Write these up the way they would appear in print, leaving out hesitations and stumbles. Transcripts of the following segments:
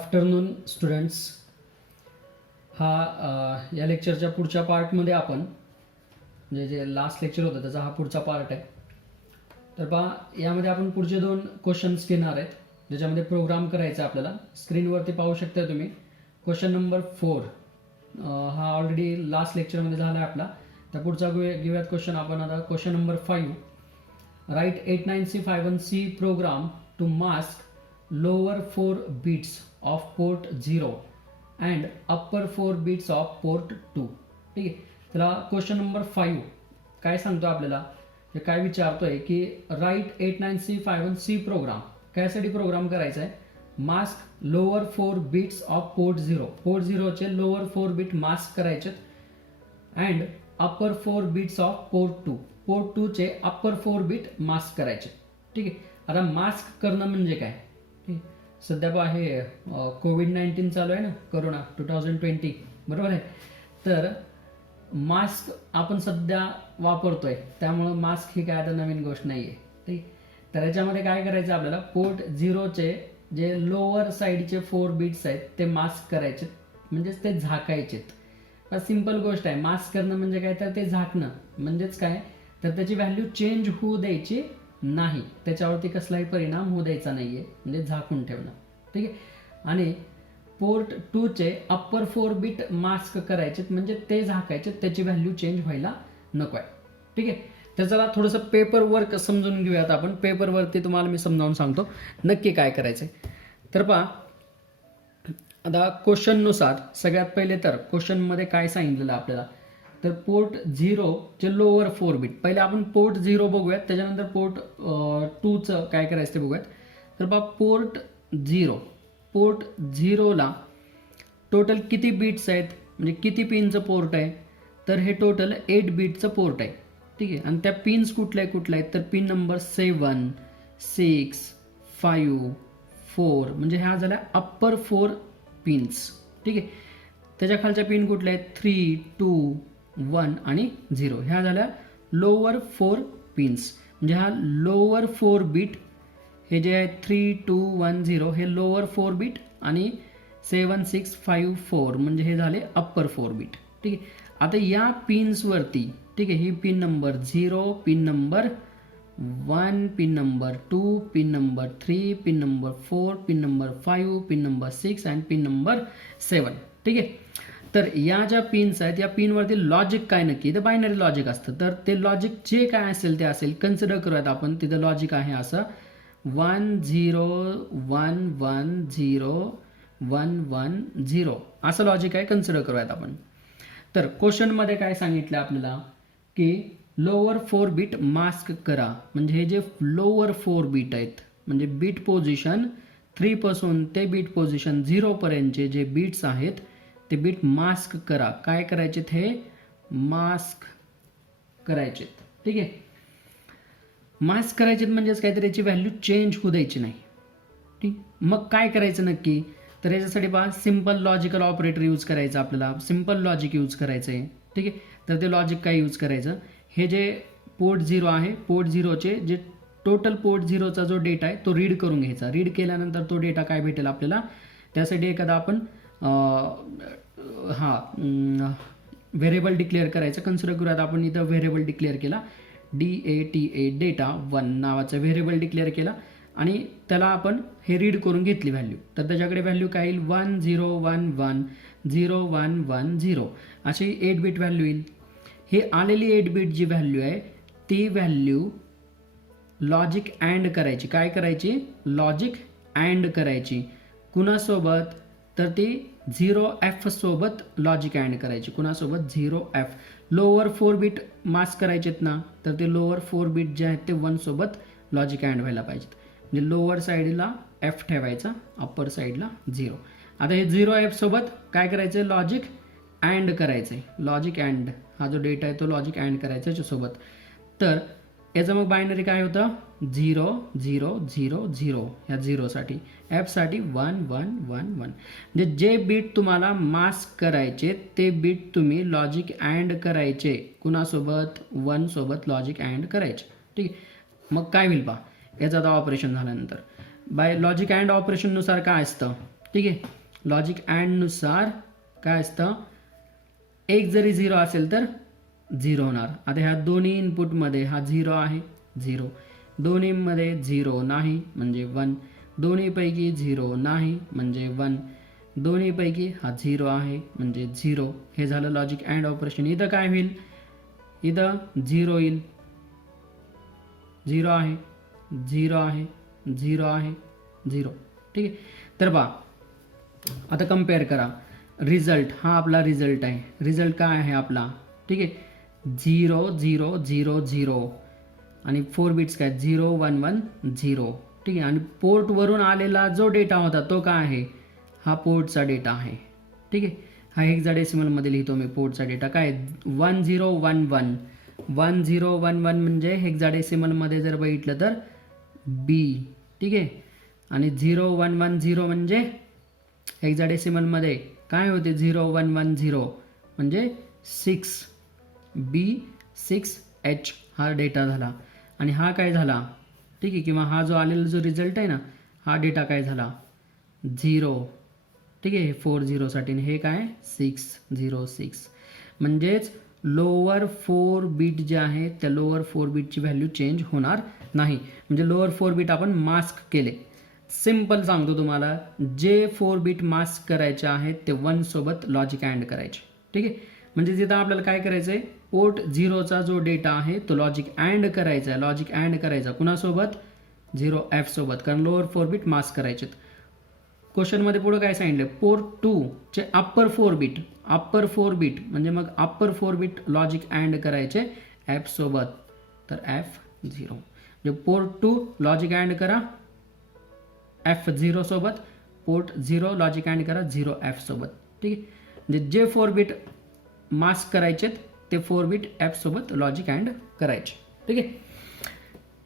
Afternoon students. या लेक्चरच्या पुढच्या पार्टमध्ये आपण म्हणजे जे लास्ट लेक्चर होतं त्याचा हा पुढचा पार्ट आहे. तर पहा, यामध्ये आपण पुढचे 2 क्वेश्चन्स घेणार आहेत ज्याच्यामध्ये प्रोग्राम करायचा आहे आपल्याला. स्क्रीनवरती पाहू शकता तुम्ही. क्वेश्चन नंबर 4 हा ऑलरेडी लास्ट लेक्चरमध्ये झाला आहे आपला. त्या पुढचा घेऊयात क्वेश्चन आपण आता. Question number 5. Write 89C51C program to mask lower 4 bits of port 0 and upper 4 bits of port 2. ठीक आहे. तर क्वेश्चन नंबर 5 काय सांगतो आपल्याला, हे काय विचारतोय की राईट 89C51C प्रोग्राम, कायसाठी प्रोग्राम करायचा आहे, mask lower 4 bits of port 0. Port 0 चे लोअर 4 बिट मास्क करायचे and upper 4 bits of port 2. Port 2 चे अपर 4 बिट मास्क करायचे. ठीक आहे. आता मास्क करणं म्हणजे काय, सध्या पहा हे कोविड-19 चालू आहे ना, कोरोना 2020, बरोबर आहे. तर मास्क आपण सध्या वापरतोय, त्यामुळं मास्क ही काय आता नवीन गोष्ट नाही आहे. ठीक. तर याच्यामध्ये काय करायचं आपल्याला, पोर्ट 0चे जे लोअर साईडचे 4 बिट्स आहेत ते मास्क करायचे, म्हणजेच ते झाकायचेत. सिंपल गोष्ट आहे. मास्क करणं म्हणजे काय, तर ते झाकणं म्हणजेच काय, तर त्याची व्हॅल्यू चेंज होऊ द्यायची नाही, त्याच्यावरती कसलाही परिणाम होऊ द्यायचा नाहीये, म्हणजे झाकून ठेवणं. ठीक आहे. आणि पोर्ट 2 चे अप्पर 4 बिट मास्क करायचे, म्हणजे ते झाकायचे, त्याची व्हॅल्यू चेंज व्हायला नको आहे. ठीक आहे. तर चला थोडंसं पेपर वर्क समजून घेऊयात आपण. पेपर वरती तुम्हाला मी समजावून सांगतो नक्की काय करायचंय. तर पहा, आता क्वेश्चन नुसार सगळ्यात पहिले तर क्वेश्चन मध्ये काय सांगितलेलं आपल्याला, तर पोर्ट 0 चे लोअर 4 बिट. पहिले आपण पोर्ट 0 बघूयात, त्याच्यानंतर पोर्ट 2चं काय करायचं ते बघूयात. तर बघा, पोर्ट 0ला टोटल किती बिट्स आहेत, म्हणजे किती पिनचं पोर्ट आहे, तर हे टोटल 8 बिटचं पोर्ट आहे. ठीक आहे. आणि त्या पिन्स कुठल्या आहेत, तर पिन नंबर 7, 6, 5, 4, म्हणजे ह्या झाल्या अप्पर 4 पिन्स. ठीक आहे. त्याच्या खालच्या पिन कुठल्या आहेत, 3, 2, 1 आणि 0, ह्या झाल्या लोअर 4 पिन्स. म्हणजे हा लोअर 4 बिट, हे जे आहे 3, 2, 1, 0, हे लोअर 4 बिट, आणि 7, 6, 5, 4 म्हणजे हे झाले अप्पर 4 बिट. ठीक आहे. आता या पिन्सवरती, ठीक आहे, ही pin number 0, pin number 1, pin number 2, pin number 3, pin number 4, pin number 5, pin number 6 आणि पिन नंबर 7. ठीक आहे. तर या ज्या पिन्स आहेत, या पिनवरती लॉजिक काय नक्की, तर बायनरी लॉजिक असतं. तर ते लॉजिक जे काय असेल ते असेल, कन्सिडर करूयात आपण. तिथं लॉजिक आहे असं 1 0 1 1 0 1 1 0, असं लॉजिक आहे, कन्सिडर करूयात आपण. तर क्वेश्चनमध्ये काय सांगितलं आपल्याला की लोअर 4 बिट मास्क करा, म्हणजे हे जे लोअर 4 बिट आहेत, म्हणजे बीट पोझिशन 3 पासून ते बीट पोझिशन 0 पर्यंतचे जे बीट्स आहेत ते बीट मास्क करा. काय करायचे, हे मास्क करायचे. ठीक आहे. मास्क करायचे म्हणजेच काय, तर याची व्हॅल्यू चेंज होऊ द्यायची नाही. ठीक. मग काय करायचं नक्की, तर याच्यासाठी पहा, सिम्पल लॉजिकल ऑपरेटर यूज करायचं आपल्याला, सिम्पल लॉजिक यूज करायचं आहे. ठीक आहे. तर ते लॉजिक काय यूज करायचं, हे जे पोर्ट 0 आहे, पोर्ट 0चे जे टोटल पोर्ट 0चा जो डेटा आहे तो रीड करून घ्यायचा. रीड केल्यानंतर तो डेटा काय भेटेल आपल्याला, त्यासाठी एखादा आपण व्हेरिएबल डिक्लेअर करायचं. कन्सिडर करूयात आपण इथं व्हेरिएबल डिक्लेअर केला, DATA डेटा 1 नावाचा व्हेरिएबल डिक्लेअर केला, आणि त्याला आपण हे रीड करून घेतली व्हॅल्यू. तर त्याच्याकडे व्हॅल्यू काय येईल, 1 0 1 1 0 1 1 0, अशी 8 बिट व्हॅल्यू येईल. ही आलेली 8 बिट जी व्हॅल्यू आहे ती व्हॅल्यू लॉजिक अँड करायची. काय करायची, लॉजिक अँड करायची. कुणासोबत, तर ती 0F सोबत लॉजिक अँड करायची. कुणासोबत, 0F. लोअर 4 बिट मास्क करायचेत ना, तर ते लोअर 4 बिट जे आहेत ते 1 सोबत लॉजिक अँड व्हायला पाहिजेत. म्हणजे लोअर साईडला F ठेवायचा, अप्पर साईडला 0. आता हे 0F सोबत काय करायचं, लॉजिक अँड करायचं आहे. लॉजिक अँड, हा जो डेटा आहे तो लॉजिक अँड करायचा याच्यासोबत. तर याचं मग बायनरी काय होतं, 0 0 0 0, ह्या 0 साठी, F साठी 1 1 1 1. म्हणजे जे बीट तुम्हाला मास्क करायचे ते बीट तुम्ही लॉजिक अँड करायचे. कुणासोबत, 1 सोबत लॉजिक अँड करायचे. ठीक आहे. मग काय होईल पहा, याचं आता ऑपरेशन झाल्यानंतर बाय लॉजिक अँड ऑपरेशननुसार काय असतं, ठीक आहे. लॉजिक अँडनुसार काय असतं, एक जरी 0 असेल तर 0 होणार. आता ह्या दोन्ही इनपुटमध्ये हा 0 आहे, 0. दोन्हीमध्ये 0 नाही म्हणजे 1. दोन्हीपैकी 0 नाही म्हणजे 1. दोन्हीपैकी हा 0 आहे म्हणजे 0. हे झालं लॉजिक अँड ऑपरेशन. इथं काय होईल, इथं 0 येईल, 0 आहे, 0 आहे, 0 आहे, 0. ठीक आहे. तर पहा आता कम्पेअर करा. रिझल्ट हा आपला रिझल्ट आहे. रिझल्ट काय आहे आपला, ठीक आहे, 0 0 0 0 आणि 4 बिट्स काय 0 1 1 0. ठीक आहे. आणि पोर्टवरून आलेला जो डेटा होता तो काय आहे, हा पोर्टचा डेटा आहे. ठीक आहे. हा हेक्साडेसिमलमध्ये लिहितो मी पोर्टचा डेटा. काय 1011 1011 म्हणजे हेक्साडेसिमलमध्ये जर बघितलं तर बी. ठीक आहे. आणि 0110 म्हणजे हेक्साडेसिमलमध्ये काय होते, 0110 म्हणजे 6B6H हा डेटा झाला. आणि हा काय झाला, ठीक आहे, किंवा हा जो आलेला जो रिझल्ट आहे ना, हा डेटा काय झाला 0. ठीक आहे. 40साठी हे काय 606. म्हणजेच लोअर 4 बीट जे आहे त्या लोअर 4 बीटची व्हॅल्यू चेंज होणार नाही. म्हणजे लोअर 4 बीट आपण मास्क केले. सिम्पल सांगतो तुम्हाला, जे 4 बीट मास्क करायचे आहेत ते 1 सोबत लॉजिक अँड करायचे. ठीक आहे. म्हणजे तिथं आपल्याला काय करायचं आहे, पोर्ट 0चा जो डेटा आहे तो लॉजिक अँड करायचा आहे. लॉजिक अँड करायचा कुणासोबत, 0F सोबत, कारण लोअर 4 बीट मास्क करायचे. क्वेश्चनमध्ये पुढे काय सांगितलं, पोर्ट 2 चे अप्पर 4 बीट म्हणजे मग अप्पर 4 बीट लॉजिक अँड करायचे F सोबत, तर F0. म्हणजे पोर्ट 2 लॉजिक अँड करा F0 सोबत, पोर्ट 0 लॉजिक अँड करा 0F सोबत. ठीक आहे. म्हणजे जे 4 बीट मास्क करायचे ते 4 बीट F सोबत लॉजिक अँड करायचे. ठीक आहे.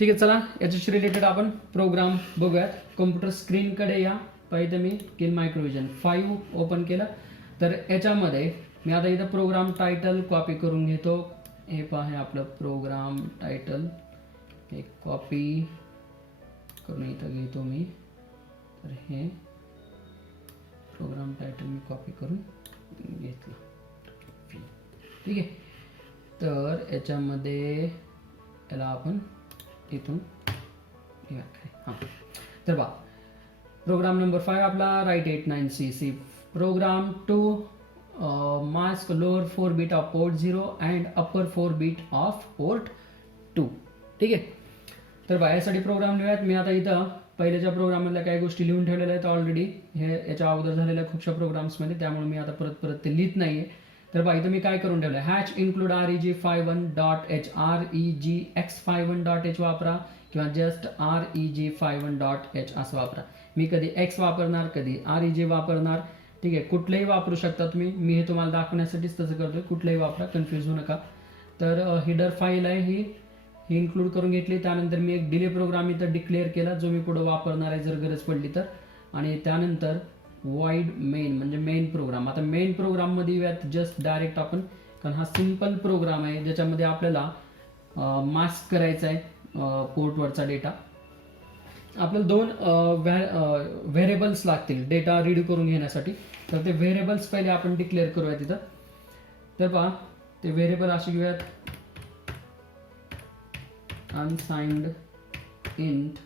ठीक आहे. चला याच्याशी रिलेटेड आपण प्रोग्राम बघूयात. कम्प्युटर स्क्रीनकडे या. पाहिजे मी किन मायक्रोविजन 5 ओपन केलं. तर याच्यामध्ये मी आता इथं प्रोग्राम टायटल कॉपी करून घेतो. हे पहा, हे आपलं प्रोग्राम टायटल, हे कॉपी करून इथं घेतो मी. तर हे प्रोग्राम टायटल मी कॉपी करून घेतलं. ठीक आहे. तर याच्यामध्ये याला आपण इथून हां. तर बा प्रोग्राम नंबर 5 आपला write 89CC. Program to mask lower 4 bit of port 0 and upper 4 bit of port 2. ठीक आहे. तर बा यासाठी प्रोग्राम लिहूयात. मी आता इथं पहिल्याच्या प्रोग्राममधल्या काही गोष्टी लिहून ठेवलेल्या आहेत ऑलरेडी, हे याच्या अगोदर झालेल्या खूपशा प्रोग्राम्समध्ये, त्यामुळे मी आता परत ते लिहित नाही आहे. तर बा इथं मी काय करून ठेवलं, हॅच इन्क्लूड reg51.h regx51.h वापरा किंवा जस्ट reg51.h असं वापरा. मी कधी x वापरणार, कधी reg वापरणार. ठीक आहे. कुठलंही वापरू शकता तुम्ही. मी हे तुम्हाला दाखवण्यासाठीच तसं करतोय. कुठलंही वापरा, कन्फ्यूज होऊ नका. तर हिडर फाईल आहे ही इन्क्लूड करून घेतली. त्यानंतर मी एक डिले प्रोग्राम इथं डिक्लेअर केला जो मी पुढे वापरणार आहे जर गरज पडली तर. आणि त्यानंतर वाईड मेन म्हणजे मेन प्रोग्राम. आता मेन प्रोग्राममध्ये येऊयात जस्ट डायरेक्ट आपण, कारण हा सिम्पल प्रोग्राम आहे ज्याच्यामध्ये आपल्याला मास्क करायचा आहे पोर्टवरचा डेटा. आपल्याला 2 व्हेरिएबल्स लागतील डेटा रीड करून घेण्यासाठी. तर ते व्हेरिएबल्स पहिले आपण डिक्लेअर करूयात इथं. तर पहा ते व्हेरिएबल असे घेऊयात, अनसाइन्ड इंट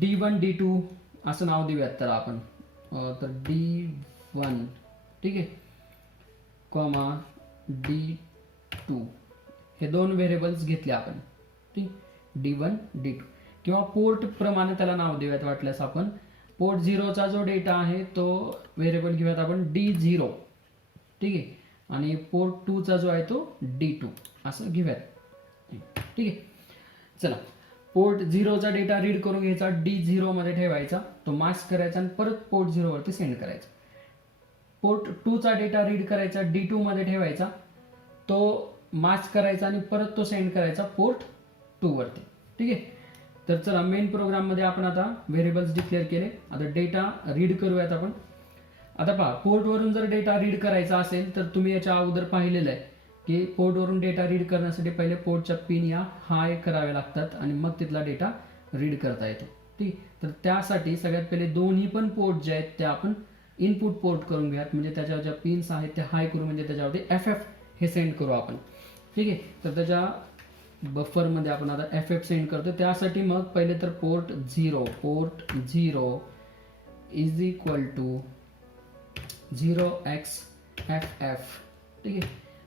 D1 D2 असं नाव देऊयात तर आपण. तर D1 ठीक आहे कॉमा D2 हे 2 व्हेरिएबल्स घेतले आपण. ठीक, D1 D2 किंवा पोर्ट प्रमाणे त्याला नाव देऊयात वाटल्यास आपण. पोर्ट 0चा जो डेटा आहे तो व्हेरिएबल घेऊयात आपण D0. ठीक आहे. आणि पोर्ट 2चा जो आहे तो D2 असं घेऊयात. ठीक आहे. चला, पोर्ट 0चा डेटा रीड करून घ्यायचा, D0 मध्ये ठेवायचा, तो मास्क करायचा आणि परत पोर्ट 0 वरती सेंड करायचा. पोर्ट 2चा डेटा रीड करायचा, D2 मध्ये ठेवायचा, तो मास्क करायचा आणि परत तो सेंड करायचा पोर्ट 2 वरती. ठीक आहे. तर चला मेन प्रोग्राम मध्ये आपण आता व्हेरिएबल्स डिक्लेअर केले. आता डेटा रीड करूयात आपण. आता पहा, पोर्टवरून जर डेटा रीड करायचा असेल तर तुम्ही याच्या अगोदर पाहिलेलं आहे की पोर्टवरून डेटा रीड करण्यासाठी पहिले पोर्टच्या पिन या हाय कराव्या लागतात आणि मग तिथला डेटा रीड करता येतो. ठीक. तर त्यासाठी सगळ्यात पहिले दोन्ही पण पोर्ट जे आहेत ते आपण इनपुट पोर्ट करून घ्यात, म्हणजे त्याच्यावर ज्या पिन्स आहेत त्या हाय करू, म्हणजे त्याच्यावरती FF हे सेंड करू आपण. ठीक आहे. तर त्याच्या बफरमध्ये आपण आता FF सेंड करतो. त्यासाठी मग पहिले तर port 0 is equal to 0xFF. ठीक आहे.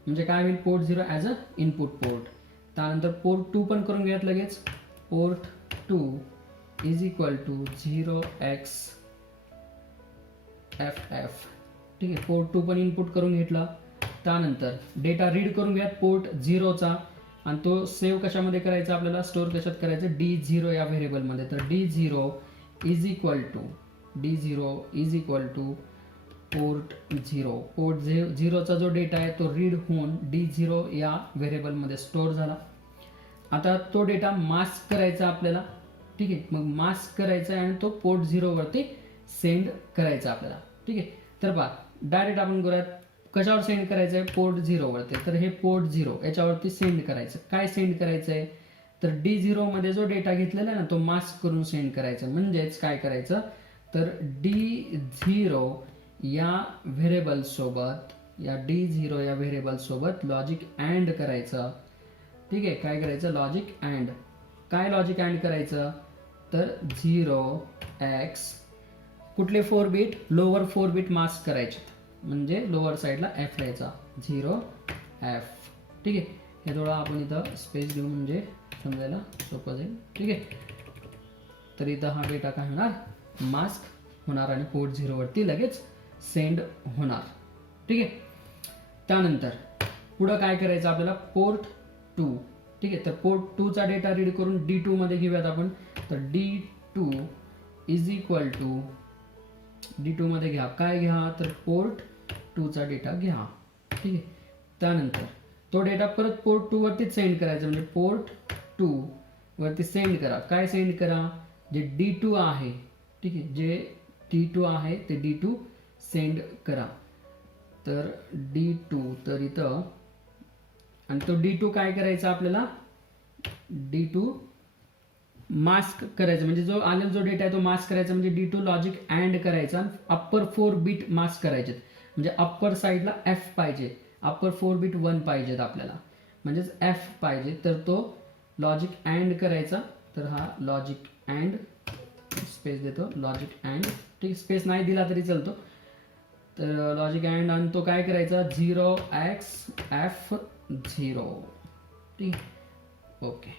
म्हणजे काय होईल, port 0 as a input port. त्यानंतर पोर्ट 2 पण करून घ्यात लगेच. Port 2 is equal to 0xFF. ठीक आहे. पोर्ट 2 पण इनपुट करून घेतला. त्यानंतर डेटा रीड करून घ्यात पोर्ट 0चा, आणि तो सेव्ह कशामध्ये करायचा आपल्याला, स्टोअर कशात करायचं, D0 या व्हेरिएबलमध्ये. तर D0 is equal to port 0. Port 0चा जो डेटा आहे तो रीड होऊन D0 या व्हेरिएबलमध्ये स्टोअर झाला. आता तो डेटा मास्क करायचा आपल्याला. ठीक आहे. मग मास्क करायचा आहे आणि तो पोर्ट 0 वरती सेंड करायचा आपल्याला. ठीक आहे. तर पहा डायरेक्ट आपण करूयात, कशावर सेंड करायचं आहे, पोर्ट 0 वरती. तर हे पोर्ट 0 याच्यावरती सेंड करायचं. काय सेंड करायचं आहे, तर D0 मध्ये जो डेटा घेतलेला आहे ना तो मास्क करून सेंड करायचा. म्हणजेच काय करायचं, तर D0 या व्हेरिएबल सोबत, D0 या व्हेरिएबल सोबत लॉजिक अँड करायचं. ठीक आहे. काय करायचं, लॉजिक अँड. काय लॉजिक अँड करायचं, तर 0x कुठले 4 बीट, लोअर 4 बीट मास्क करायचे, म्हणजे लोअर साईडला F लिहायचा, 0F. ठीक आहे. हे थोडं आपण इथं स्पेस देऊ म्हणजे समजायला सोपं जाईल. ठीक आहे. तर इथं हा डेटा काय होणार, मास्क होणार आणि पोर्ट 0 वरती लगेच सेंड होणार. ठीक आहे. त्यानंतर पुढं काय करायचं आपल्याला, पोर्ट 2. ठीक आहे. तर पोर्ट 2 चा डेटा रीड करून D2 मध्ये घेऊयात आपण. तर D2 is equal to, D2 मध्ये घ्या, काय घ्या, तर पोर्ट 2 चा डेटा घ्या. ठीक आहे. त्यानंतर तो डेटा परत पोर्ट 2 वरतीच सेंड करायचा, म्हणजे पोर्ट 2 वरती सेंड करा. काय सेंड करा, जे D2 आहे. ठीक आहे. जे D2 आहे ते D2 सेंड करा. तर D2, तर इथं, आणि तो D2 काय करायचा आपल्याला, D2 मास्क करायचं, म्हणजे जो आलेला जो डेटा आहे तो मास्क करायचा, म्हणजे D2 लॉजिक अँड करायचा. अप्पर 4 बीट मास्क करायचे, म्हणजे अप्पर साईडला F पाहिजे, अप्पर 4 बीट 1 पाहिजेत आपल्याला, म्हणजेच F पाहिजे. तर तो लॉजिक अँड करायचा. तर हा लॉजिक अँड, स्पेस देतो, लॉजिक अँड. ठीक. स्पेस नाही दिला तरी चालतो. तर लॉजिक अँड, आणि तो काय करायचा, 0xF0. ठीक. ओके.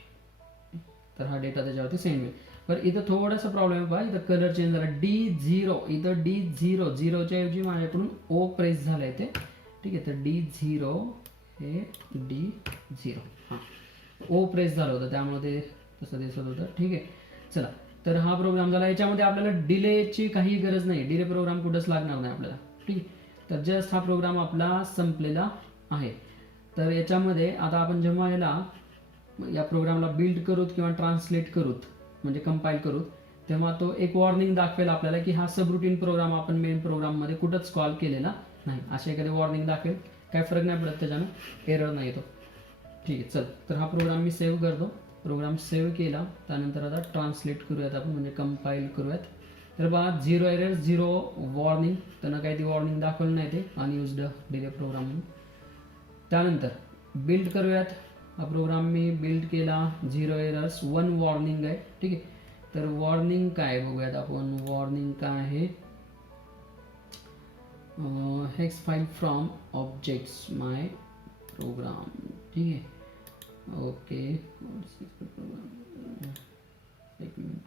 तर हा डेटा त्याच्यावरती सेंड होईल. पण इथं थोडासा प्रॉब्लेम आहे, इथं कलर चेंज झाला. D0 इथं D0, 0च्या ऐवजी माझ्याकडून O प्रेस झालाय ते. ठीक आहे. तर D0 हे D0, हां O प्रेस झालं होतं त्यामुळे ते तसं दिसत होतं. ठीक आहे. चला, तर हा प्रोग्राम झाला. याच्यामध्ये आपल्याला डिलेची काही गरज नाही, डिले प्रोग्राम कुठंच लागणार नाही आपल्याला. ठीक आहे. तर जस्ट हा प्रोग्राम आपला संपलेला आहे. तर याच्यामध्ये आता आपण जेव्हा या प्रोग्रामला बिल्ड करूत किंवा ट्रान्सलेट करूत, म्हणजे कंपाईल करूत, तेव्हा तो एक वॉर्निंग दाखवेल आपल्याला की हा सबरुटीन प्रोग्राम आपण मेन प्रोग्राममध्ये कुठंच कॉल केलेला नाही, असे एखादी वॉर्निंग दाखवेल. काय फरक नाही पडत, त्याच्यानं एरर नाही येतो. ठीक आहे. चल, तर हा प्रोग्राम मी सेव्ह करतो. प्रोग्राम सेव्ह केला. त्यानंतर आता ट्रान्सलेट करूयात आपण, म्हणजे कंपाईल करूयात. तर बघा 0 एरर 0 वॉर्निंग, त्यांना काही ती वॉर्निंग दाखवलं नाही ते अनयुज्ड डिले प्रोग्राम म्हणून. त्यानंतर बिल्ड करूयात. हा प्रोग्राम मी बिल्ड केला. 0 एरर्स 1 वॉर्निंग आहे. ठीक आहे. तर वॉर्निंग काय बघूयात आपण. वॉर्निंग काय आहे, hex file from objects my program. ठीक आहे. ओके.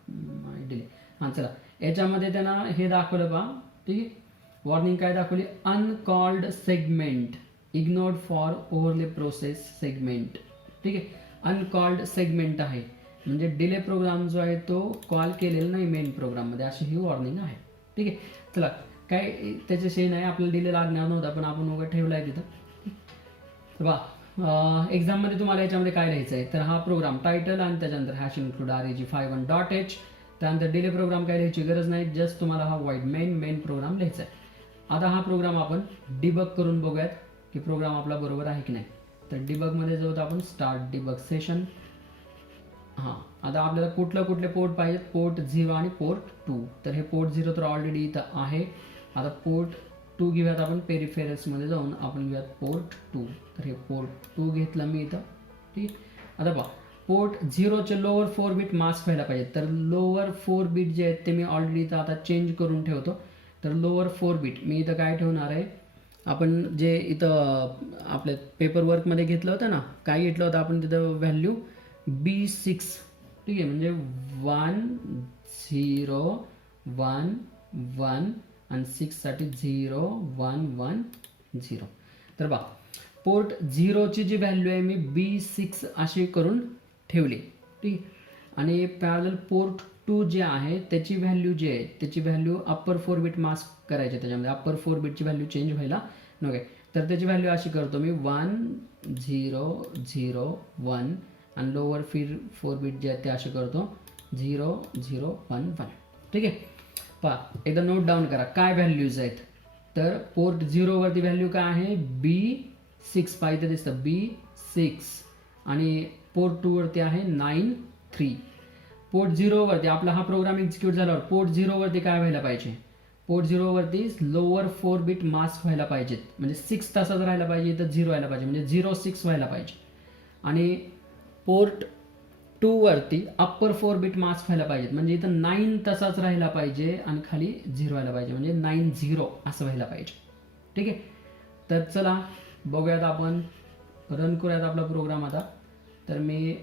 My delay. हां चला, याच्यामध्ये त्यांना हे दाखवलं पहा. ठीक आहे. वॉर्निंग काय दाखवली, uncalled segment ignored for overlay process segment. ठीक आहे. अनकॉल्ड सेगमेंट आहे, म्हणजे डिले प्रोग्राम जो आहे तो कॉल केलेला नाही मेन प्रोग्राममध्ये, अशी ही वॉर्निंग आहे. ठीक आहे. चला, काय त्याच्याशी नाही, आपल्याला डिले लागणार नव्हता पण आपण वगैरे ठेवला आहे तिथं. वा, एक्झाममध्ये तुम्हाला याच्यामध्ये काय लिहायचं आहे, तर हा प्रोग्राम टायटल आणि त्याच्यानंतर हॅश इन्क्लूड reg51.h. त्यानंतर डिले प्रोग्राम काय लिहायची गरज नाही, जस्ट तुम्हाला हा वाईड मेन प्रोग्राम लिहायचा आहे. आता हा प्रोग्राम आपण डिबग करून बघूयात की प्रोग्राम आपला बरोबर आहे की नाही. तर डिबगमध्ये जाऊत आपण, स्टार्ट डिबग सेशन. हां, आता आपल्याला कुठले पोर्ट पाहिजेत, पोर्ट 0 आणि पोर्ट 2. तर हे पोर्ट 0 तर ऑलरेडी इथं आहे. आता पोर्ट 2 घेऊयात आपण, पेरिफेरल्समध्ये जाऊन आपण घेऊयात पोर्ट 2. तर हे पोर्ट 2 घेतलं मी इथं. ठीक. आता पहा, पोर्ट 0चे लोअर 4 बिट मास्क व्हायला पाहिजेत. तर लोअर 4 बिट जे आहेत ते मी ऑलरेडी इथं आता चेंज करून ठेवतो. तर लोअर 4 बिट मी इथं काय ठेवणार आहे, आपण जे इथं आपल्या पेपर वर्कमध्ये घेतलं होतं ना, काय घेतलं होतं आपण तिथं व्हॅल्यू B6. ठीक आहे, म्हणजे 1 0 1 1 आणि 6साठी 0 1 1 0. तर बघा, पोर्ट 0ची जी व्हॅल्यू आहे मी B6 अशी करून ठेवली. ठीक. आणि पॅरलल पोर्ट 2 जे आहे त्याची व्हॅल्यू जी आहे त्याची व्हॅल्यू अप्पर 4 बिट मास्क करायची, त्याच्यामध्ये अप्पर 4 बिटची व्हॅल्यू चेंज व्हायला नको. तर त्याची व्हॅल्यू अशी करतो मी 1 0 0 1 आणि लोअर 4 बिट जे आहे ते असे करतो 0 0 1 1. ठीक आहे. पहा, एकदा नोट डाऊन करा काय व्हॅल्यूज आहेत. तर पोर्ट 0 वरती व्हॅल्यू काय आहे, B6 पाहिजे दिसतं B6. आणि पोर्ट 2 वरती आहे 9 3. पोर्ट 0 वरती आपला हा प्रोग्राम एक्झिक्यूट झाल्यावर पोर्ट 0 वरती काय व्हायला पाहिजे, पोर्ट 0 वरती लोअर 4 बिट मास्क व्हायला पाहिजेत. म्हणजे 6 तसाच राहायला पाहिजे, इथं 0 व्हायला पाहिजे, म्हणजे 0 6 व्हायला पाहिजे. आणि पोर्ट 2 वरती अप्पर 4 बिट मास्क व्हायला पाहिजेत, म्हणजे इथं 9 तसाच राहायला पाहिजे आणि खाली 0 व्हायला पाहिजे, म्हणजे 9 0 असं व्हायला पाहिजे. ठीक आहे. तर चला बघूयात, आपण रन करूयात आपला प्रोग्राम आता. तर मी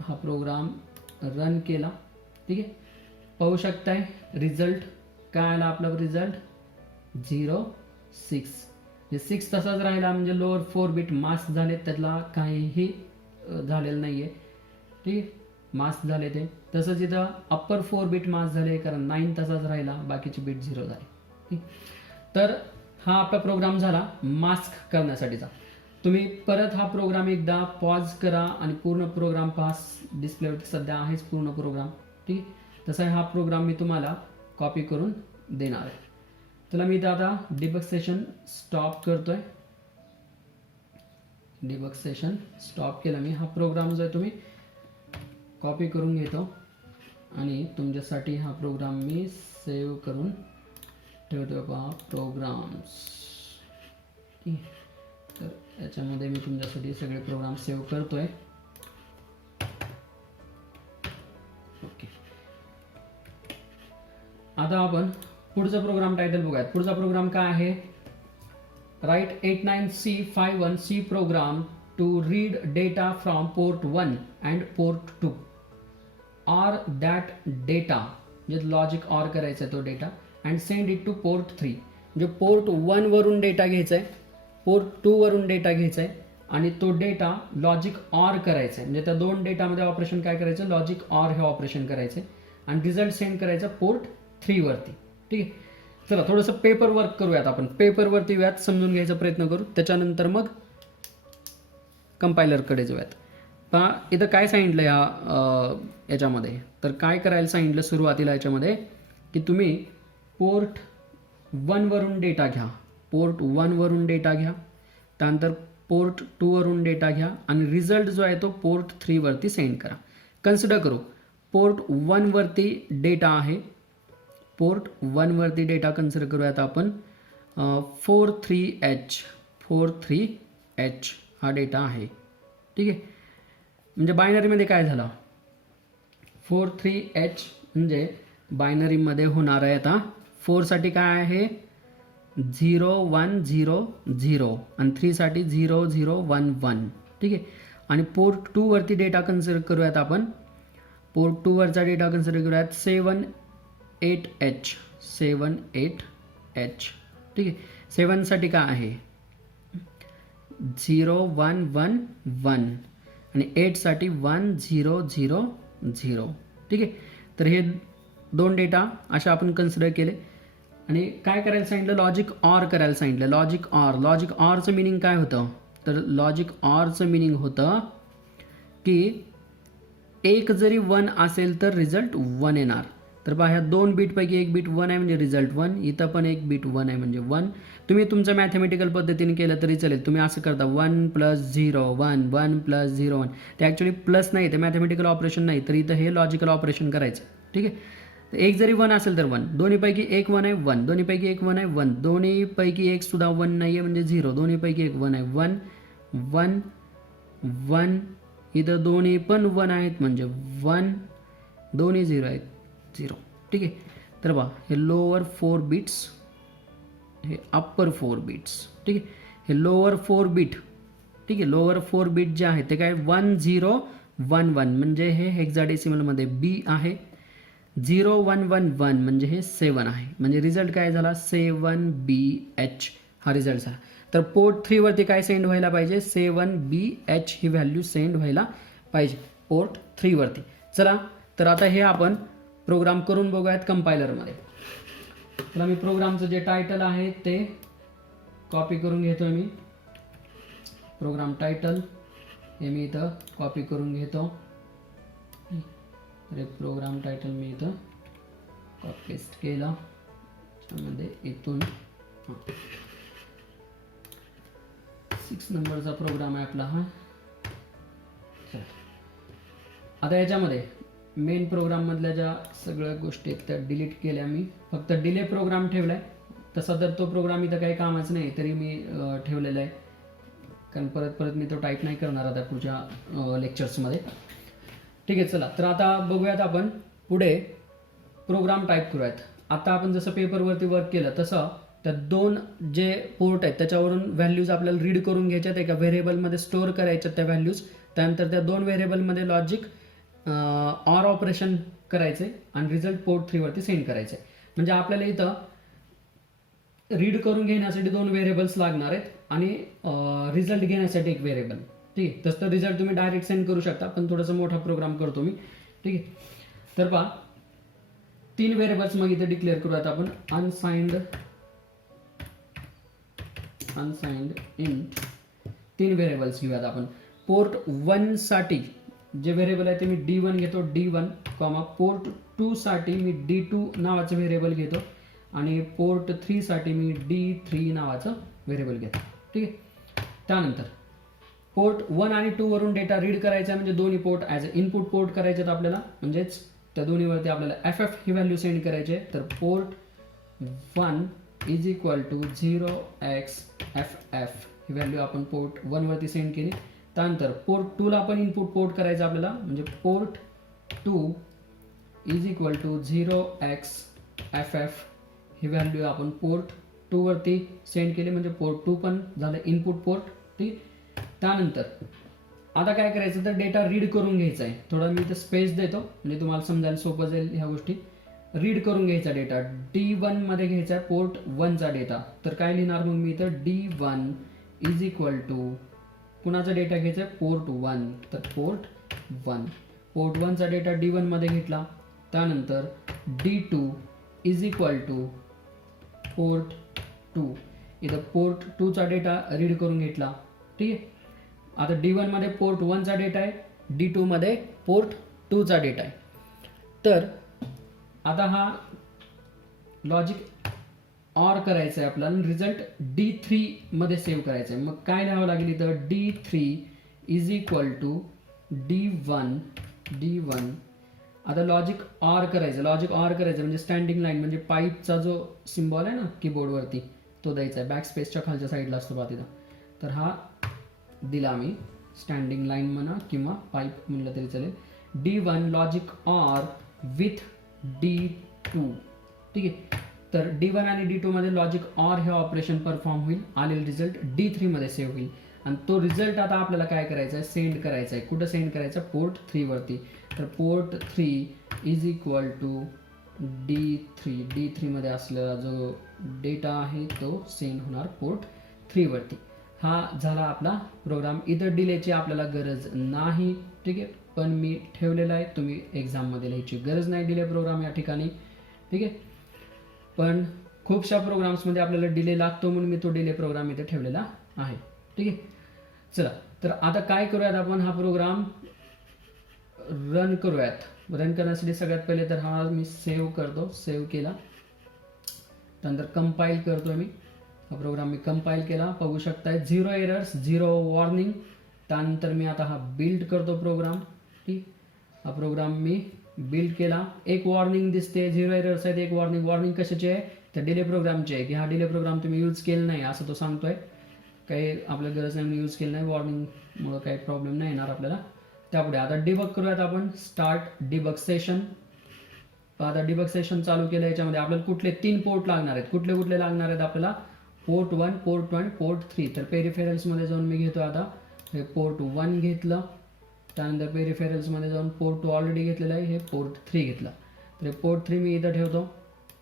हा प्रोग्राम रन केला. ठीक आहे. पाहू शकताय रिझल्ट काय आला, आपला रिझल्ट 0 6. जे 6 तसाच राहिला, म्हणजे लोअर 4 बिट मास्क झाले, त्यातला काहीही झालेलं नाही आहे. ठीक. मास्क झाले ते. तसंच इथं अप्पर 4 बिट मास्क झाले, कारण 9 तसाच राहिला, बाकीचे बिट 0 झाले. ठीक. तर हा आपला प्रोग्राम झाला मास्क करण्यासाठीचा. तुम्ही परत हा प्रोग्राम एकदा पॉज करा आणि पूर्ण प्रोग्राम पास डिस्प्लेवरती सध्या आहेच पूर्ण प्रोग्राम. ठीक. तसा हा प्रोग्राम मी तुम्हाला कॉपी करून देणार आहे. चला मी इथं आता डिबग सेशन स्टॉप करतोय. डिबग सेशन स्टॉप केलं मी. हा प्रोग्राम जो आहे तुम्ही कॉपी करून घेतो आणि तुमच्यासाठी हा प्रोग्राम मी सेव्ह करून ठेवतो. पहा प्रोग्राम्स. तर याच्यामध्ये मी तुमच्यासाठी सगळे प्रोग्राम सेव्ह करतोय. ओके. आता आपण पुढचा प्रोग्राम टायटल बघूयात. पुढचा प्रोग्राम काय आहे, write 89C51C program to read data from port 1 and port 2 or that data, म्हणजे लॉजिक ऑर करायचा तो data, and send it to port 3. म्हणजे पोर्ट 1 वरून डेटा घ्यायचा आहे, पोर्ट 2 वरून डेटा घ्यायचा आहे आणि तो डेटा लॉजिक ऑर करायचा आहे. म्हणजे त्या दोन डेटामध्ये ऑपरेशन काय करायचं, लॉजिक ऑर हे ऑपरेशन करायचं आहे आणि रिझल्ट सेंड करायचा पोर्ट 3 वरती. ठीक आहे. चला थोडंसं पेपर वर्क करूयात आपण. पेपर वरती व्यात समजून घ्यायचा प्रयत्न करू, त्याच्यानंतर मग कंपायलरकडे जाऊयात. पहा इथं काय सांगितलं याच्यामध्ये, तर काय करायला सांगितलं सुरुवातीला याच्यामध्ये, की तुम्ही पोर्ट 1 वरून डेटा घ्या, पोर्ट 1 वरून डेटा घ्या, त्यानंतर पोर्ट 2 वरून डेटा घ्या आणि रिझल्ट जो आहे तो पोर्ट 3 वरती सेंड करा. कन्सिडर करू पोर्ट 1 वरती डेटा आहे, पोर्ट 1 वरती डेटा कन्सिडर करूयात आपण. 43H हा डेटा आहे. ठीक आहे. म्हणजे बायनरीमध्ये काय झालं, 43H म्हणजे बायनरीमध्ये होणार आहे आता 4 साठी काय आहे 0 1 0 0 आणि 3 साठी 0 0 1 1. ठीक आहे. आणि पोर्ट 2 वरती डेटा कन्सिडर करूयात आपण. पोर्ट 2 वरचा डेटा कन्सिडर करूयात 78H. ठीक आहे. 7 साठी काय आहे 0 1 1 1 आणि 8 साठी 1 0 0 0. ठीक आहे. तर हे दोन डेटा अशा आपण कन्सिडर केले आणि काय करायला सांगितलं, लॉजिक ऑर करायला सांगितलं. लॉजिक ऑरचं मिनिंग काय होतं, तर लॉजिक ऑरचं मिनिंग होतं की एक जरी 1 असेल तर रिझल्ट 1 येणार, तर पहा ह्या 2 बीटपैकी एक बीट 1 आहे म्हणजे रिझल्ट 1, इथं पण एक बीट 1 आहे म्हणजे 1. तुम्ही तुमचं मॅथमॅटिकल पद्धतीने केलं तरी चालेल. तुम्ही असं करता 1 + 0 1 1 + 0 1. ते ॲक्च्युली प्लस नाही, ते मॅथमॅटिकल ऑपरेशन नाही, तर इथं हे लॉजिकल ऑपरेशन करायचं. ठीक आहे. तर एक जरी 1 असेल तर 1, दोन्हीपैकी एक 1 आहे 1, दोन्हीपैकी एक 1 आहे 1, दोन्हीपैकी एक सुद्धा 1 नाही आहे म्हणजे 0, दोन्हीपैकी एक 1 आहे 1 1 1, इथं दोन्ही पण 1 आहेत म्हणजे 1, दोन्ही 0 आहेत 0. ठीक आहे. तर बघा हे लोअर 4 बिट्स, हे अप्पर 4 बिट्स. ठीक आहे. हे लोअर 4 बीट, ठीक आहे, लोअर 4 बीट जे आहे ते काय 1 0 1 1 म्हणजे हे हेक्साडेसिमलमध्ये बी आहे. 0 1 1 1 म्हणजे हे 7 आहे. म्हणजे रिझल्ट काय झाला 7BH हा रिझल्ट झाला. तर पोर्ट 3 वरती काय सेंड व्हायला पाहिजे 7BH ही व्हॅल्यू सेंड व्हायला पाहिजे पोर्ट 3 वरती. चला तर आता हे आपण प्रोग्राम करून बघूयात कंपायलरमध्ये. तर मी प्रोग्रामचं जे टायटल आहे ते कॉपी करून घेतोय. मी प्रोग्राम टायटल हे मी इथं कॉपी करून घेतो. तर प्रोग्राम टायटल मी इथं कॉपी पेस्ट केला. त्यामध्ये इथून 6 नंबरचा प्रोग्राम आहे आपला हा. आता याच्यामध्ये मेन प्रोग्राम मधल्या ज्या सगळ्या गोष्टी आहेत त्या डिलीट केल्या मी. फक्त डिले प्रोग्राम ठेवलाय. तसा तर तो प्रोग्राम इथं काही कामाचं नाही तरी मी ठेवलेला आहे, कारण परत परत मी तो टाईप नाही करणार आता पुढच्या लेक्चर्समध्ये. ठीक आहे. चला तर आता बघूयात आपण पुढे प्रोग्राम टाईप करूयात. आता आपण जसं पेपरवरती वर्क केलं तसं त्या 2 जे पोर्ट आहेत त्याच्यावरून व्हॅल्यूज आपल्याला रीड करून घ्यायच्यात, एका व्हेरिएबलमध्ये स्टोअर करायच्यात त्या व्हॅल्यूज. त्यानंतर त्या 2 व्हेरिएबलमध्ये लॉजिक ऑर ऑपरेशन करायचे आणि रिझल्ट पोर्ट 3 वरती सेंड करायचे. म्हणजे आपल्याला इथं रीड करून घेण्यासाठी 2 व्हेरिएबल्स लागणार आहेत आणि रिझल्ट घेण्यासाठी एक व्हेरिएबल. ठीक आहे. तसं तर रिझल्ट तुम्ही डायरेक्ट सेंड करू शकता, पण थोडासा मोठा प्रोग्राम करतो मी. ठीक आहे. तर पहा 3 व्हेरिएबल्स मग इथे डिक्लेअर करूयात आपण. अनसाइंड इंट 3 व्हेरिएबल्स घेऊयात आपण. पोर्ट 1 साठी जे व्हेरिएबल आहे ते मी D1 घेतो, D1, पोर्ट 2 साठी मी D2 नावाचं व्हेरिएबल घेतो आणि पोर्ट 3 साठी मी D3 नावाचं व्हेरिएबल घेतो. ठीक आहे. त्यानंतर पोर्ट 1 आणि 2 वरून डेटा रीड करायचा म्हणजे दोन्ही port as a input port करायचे आहेत आपल्याला, म्हणजेच त्या दोन्हीवरती आपल्याला FF ही व्हॅल्यू सेंड करायची आहे. तर port 1 is equal to 0xFF ही व्हॅल्यू आपण पोर्ट 1 वरती सेंड केली. त्यानंतर पोर्ट 2 ला आपण इनपुट पोर्ट करायचं आपल्याला, म्हणजे port 2 is equal to 0xFF ही व्हॅल्यू आपण पोर्ट 2 वरती सेंड केली, म्हणजे पोर्ट 2 पण झालं इनपुट पोर्ट. ठीक. त्यानंतर आता काय करायचं तर डेटा रीड करून घ्यायचा आहे. थोडा मी इथं स्पेस देतो म्हणजे तुम्हाला समजायला सोपं जाईल ह्या गोष्टी. रीड करून घ्यायचा डेटा D1 मध्ये घ्यायचा आहे पोर्ट 1 चा डेटा. तर काय लिहिणार मग मी इथं D1 इज इक्वल टू कुणाचा डेटा घ्यायचा आहे पोर्ट 1, तर पोर्ट 1, पोर्ट 1 चा डेटा D1 मध्ये घेतला. त्यानंतर D2 is equal to port 2, इथं पोर्ट 2 चा डेटा रीड करून घेतला. ठीक आहे. आता D1 मध्ये पोर्ट 1 चा डेटा आहे, D2 मध्ये पोर्ट 2 चा डेटा आहे. तर आता हा लॉजिक ऑर करायचा आहे आपल्याला, रिझल्ट D3 मध्ये सेव्ह करायचा आहे. मग काय लिहावं लागेल इथं D3 is equal to D1. आता लॉजिक ऑर करायचं. लॉजिक ऑर करायचं म्हणजे स्टँडिंग लाईन म्हणजे पाईपचा जो सिम्बॉल आहे ना कीबोर्डवरती तो द्यायचा आहे. बॅक स्पेसच्या खालच्या साईडला असतो बा तिथं. तर हा दिला मी, स्टँडिंग लाईन म्हणा किंवा पाईप म्हणलं तरी चालेल. D1 logic or with D2. ठीक आहे. तर D1 आणि D2 मध्ये लॉजिक ऑर हे ऑपरेशन परफॉर्म होईल. आलेला रिझल्ट D3 मध्ये सेव्ह होईल आणि तो रिझल्ट आता आपल्याला काय करायचा आहे सेंड करायचा आहे. कुठं सेंड करायचा पोर्ट 3 वरती. तर port 3 is equal to D3 मध्ये असलेला जो डेटा आहे तो सेंड होणार पोर्ट 3 वरती. हा झाला आपला प्रोग्राम. इथं डिलेची आपल्याला गरज नाही. ठीक आहे. पण मी ठेवलेला आहे, तुम्ही एक्झाममध्ये लिहायची गरज नाही डिले प्रोग्राम या ठिकाणी. ठीक आहे. पण खूपशा प्रोग्राम्समध्ये आपल्याला डिले लागतो म्हणून मी तो डिले प्रोग्राम इथे ठेवलेला आहे. ठीक आहे. चला तर आता काय करूयात आपण हा प्रोग्राम रन करूयात. रन करण्यासाठी सगळ्यात पहिले तर हा मी सेव्ह करतो, सेव्ह केला, त्यानंतर कंपाईल करतो मी हा प्रोग्राम, मी कंपाईल केला, बघू शकताय 0 एरर्स 0 वॉर्निंग. त्यानंतर मी आता हा बिल्ड करतो प्रोग्राम. ठीक, हा प्रोग्राम मी बिल्ड केला. एक वॉर्निंग दिसते, 0 एरर्स आहेत, एक वॉर्निंग. वॉर्निंग कशाची आहे? तर डिले प्रोग्रामची आहे की हा डिले प्रोग्राम तुम्ही यूज केला नाही असं तो सांगतोय. काही आपल्याला गरज नाही, यूज केलं नाही, वॉर्निंगमुळे काही प्रॉब्लेम नाही येणार आपल्याला. त्यापुढे आता डिबग करूयात आपण. Start debug session. आता डिबग सेशन चालू केलं. याच्यामध्ये आपल्याला कुठले 3 पोर्ट लागणार आहेत. कुठले कुठले लागणार आहेत आपल्याला? Port 1, port 1, port 3. तर पेरिफेरल्समध्ये जाऊन मी घेतो आता हे पोर्ट 1 घेतलं. त्यानंतर पेरिफेरल्समध्ये जाऊन पोर्ट 2 ऑलरेडी घेतलेलं आहे, हे पोर्ट 3 घेतलं. तर पोर्ट 3 मी इथं ठेवतो,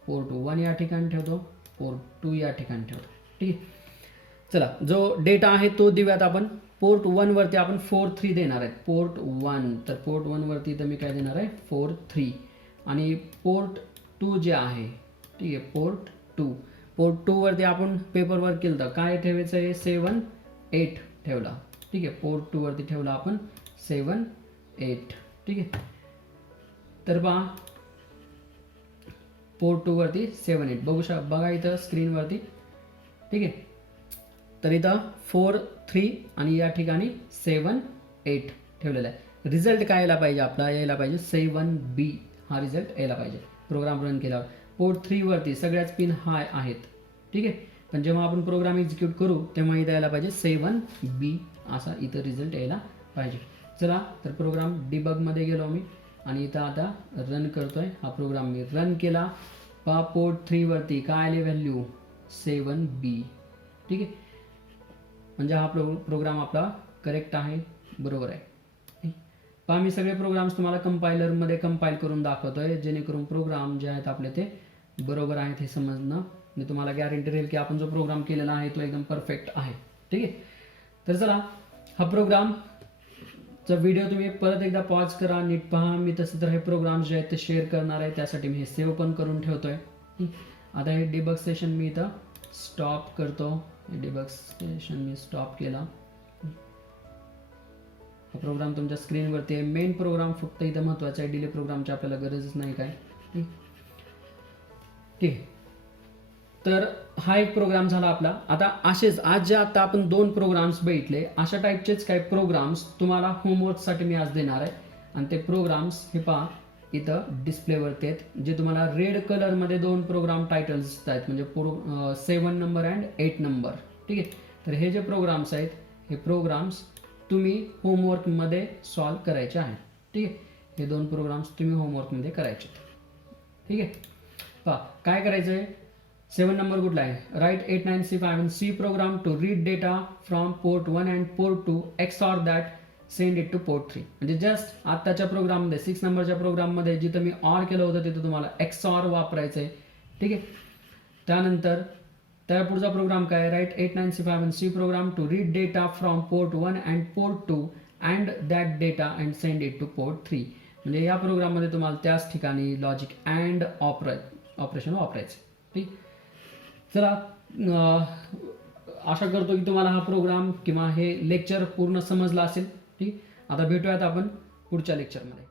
पोर्ट 1 या ठिकाणी ठेवतो, पोर्ट 2 या ठिकाणी ठेवतो. ठीक आहे. चला, जो डेटा आहे तो देऊयात आपण. पोर्ट 1 वरती आपण 4.3 देणार आहे. पोर्ट 1, तर पोर्ट 1 वरती तर मी काय देणार आहे? 4.3. आणि पोर्ट 2 जे आहे, ठीक आहे, पोर्ट 2. पोर्ट 2 वरती आपण पेपर वर्क केलं तर काय ठेवायचं आहे? 7.8 ठेवला. ठीक आहे, पोर्ट 2 वरती ठेवला आपण 7.8. ठीक आहे. तर पहा पोर्ट 2 वरती 7.8 बघा इथं स्क्रीनवरती. ठीक आहे. तर इथं 4.3 आणि या ठिकाणी 7.8 ठेवलेला आहे. रिझल्ट काय यायला पाहिजे? आपला यायला पाहिजे 7B हा रिझल्ट यायला पाहिजे प्रोग्राम रन केल्यावर. पोर्ट 3 वरती सगळ्याच पिन हाय आहेत. ठीक आहे. पण जेव्हा आपण प्रोग्राम एक्झिक्यूट करू तेव्हा इथं यायला पाहिजे 7B असा इथं रिझल्ट यायला पाहिजे. चला, तर प्रोग्राम डिबगमध्ये गेलो मी आणि इथं आता रन करतोय. हा प्रोग्राम मी रन केला. पहा पोर्ट 3 वरती काय आले व्हॅल्यू? 7B. ठीक आहे. म्हणजे हा प्रोग्राम आपला करेक्ट आहे, बरोबर आहे. पहा मी सगळे प्रोग्राम्स तुम्हाला कंपायलरमध्ये कंपाईल करून दाखवतोय जेणेकरून प्रोग्राम जे आहेत आपले ते बरोबर आहेत हे समजणं. मी तुम्हाला गॅरंटी राहील की आपण जो प्रोग्राम केलेला आहे तो एकदम परफेक्ट आहे. ठीक आहे. तर चला, हा प्रोग्रामचा व्हिडिओ तुम्ही परत एकदा पॉज करा, नीट पहा. मी तसं तर हे प्रोग्राम जे आहेत ते शेअर करणार आहे, त्यासाठी मी हे सेव्ह पण करून ठेवतोय. आता हे डिबग सेशन मी इथं स्टॉप करतो. डिबग सेशन मी स्टॉप केला. हा प्रोग्राम तुमच्या स्क्रीनवरती आहे. मेन प्रोग्राम फक्त इथं महत्वाचा आहे, डिले प्रोग्रामची आपल्याला गरजच नाही काय. ठीक. तर हा एक प्रोग्राम झाला आपला. आता असेच आज जे आता आपण 2 प्रोग्राम्स बघितले, अशा टाईपचेच काही प्रोग्राम्स तुम्हाला होमवर्कसाठी मी आज देणार आहे. आणि ते प्रोग्राम्स हे पहा इथं डिस्प्लेवरती आहेत, जे तुम्हाला रेड कलरमध्ये 2 प्रोग्राम टायटल्स दिसत आहेत, म्हणजे 7 नंबर अँड 8 नंबर. ठीक आहे. तर हे जे प्रोग्राम्स आहेत हे प्रोग्राम्स तुम्ही होमवर्कमध्ये सॉल्व करायचे आहेत. ठीक आहे. हे 2 प्रोग्राम्स तुम्ही होमवर्कमध्ये करायचे. ठीक आहे. पहा काय करायचं आहे. 7 नंबर कुठला आहे? Write 89C5C program to read data from port 1 and port 2 XOR that send it to port 3. म्हणजे जस्ट आत्ताच्या प्रोग्राममध्ये 6 नंबरच्या प्रोग्राममध्ये जिथं मी ऑर केलं होतं तिथं तुम्हाला XOR वापरायचं आहे. ठीक आहे. त्यानंतर त्या पुढचा प्रोग्राम काय? Write 89C5C program to read data from port 1 and port 2 and that data and send it to port 3. म्हणजे या प्रोग्राममध्ये तुम्हाला त्याच ठिकाणी लॉजिक अँड ऑपरेशन वापरायचे. ठीक. चला, आशा करतो की तुम्हाला हा प्रोग्राम किंवा हे लेक्चर पूर्ण समजला असेल. ठीक. आता भेटूयात आपण पुढच्या लेक्चरमध्ये.